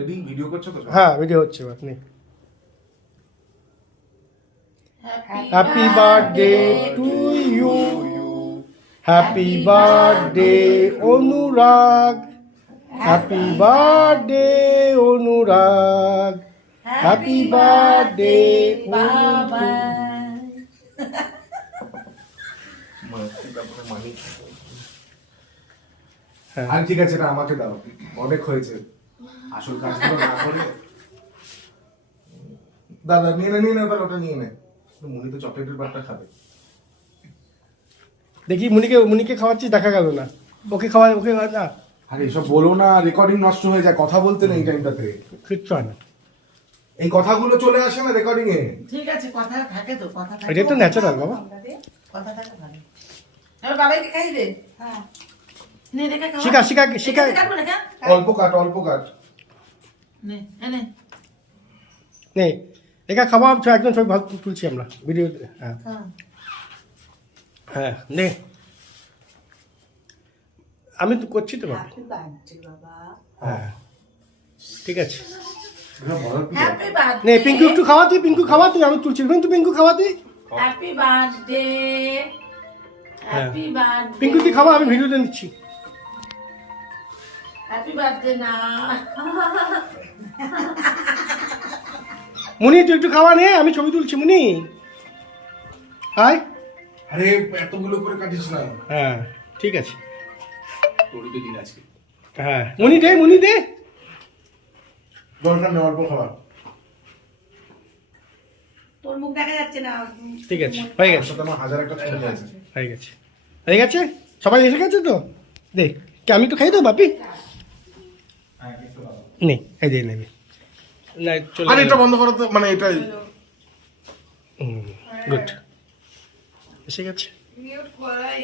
Ready? Video করছো তো? হ্যাঁ ভিডিও হচ্ছে আপনি। Happy birthday to you, happy birthday Anurag, happy birthday Anurag, happy birthday বাবা। আর ঠিক আছে, এটা আমাকে দাও, অনেক হয়েছে। আসল কাজগুলো না করে দাদা নিয়ে নে এবার ওটা নিয়ে নে। মুনি তো চকলেটের বারটা খাবে। দেখি মুনিকে খাওয়াচ্ছি, দেখা গেল না। ওকে খাওয়া না, আরে এসব বলো না, রেকর্ডিং নষ্ট হয়ে যায়, কথা বলতে নেই টাইমটাতে। কিচ্ছু হয় না। এই কথাগুলো চলে আসে না রেকর্ডিং এ। ঠিক আছে, কথা থাকে তো, কথা থাকে। এটা তো ন্যাচারাল বাবা। কথা থাকে ভালো। এবার বাবাইকে খাই দে। হ্যাঁ। নে রেখা খাওয়া। শিখা। কাটবো রেখা। অল্প কাট। নে, এনে। নে একা খাওয়া একদম সবাই ভালো তুলছি আমরা ভিডিও। হ্যাঁ হ্যাঁ। হ্যাঁ নে, আমি তো করছি তো বাবা। হ্যাপি বার্থডে বাবা। হ্যাঁ ঠিক আছে। Happy birthday. নে পিঙ্কু একটু খাওয়াতে, আমি তুলছি, কিন্তু পিঙ্কু খাওয়াতে। Happy birthday. Happy birthday. Pinku তুই খাওয়া, আমি ভিডিওতে নিচ্ছি। হ্যাপি বার্থডে না। মুনি তুই একটু খাওয়া নে, আমি ছবি তুলছি। মুনি আয়। আরে এতগুলো করে কাটিস না। হ্যাঁ ঠিক আছে। তোরই তো দিন আজকে। হ্যাঁ মুনি দে। দরকার নেই, অল্প খাওয়া। তোর মুখ দেখা যাচ্ছে না। ঠিক আছে, হয়ে গেছে। সাথে আমার হাজার একটা ছবি আছে। হয়ে গেছে, সবাই এসে গেছে তো। দে কি আমি তো খাই তো বাপি। নে এই দে নে না চলে। আরে এটা বন্ধ করো তো, মানে এটাই গুড এসে গেছে। মিউট করাই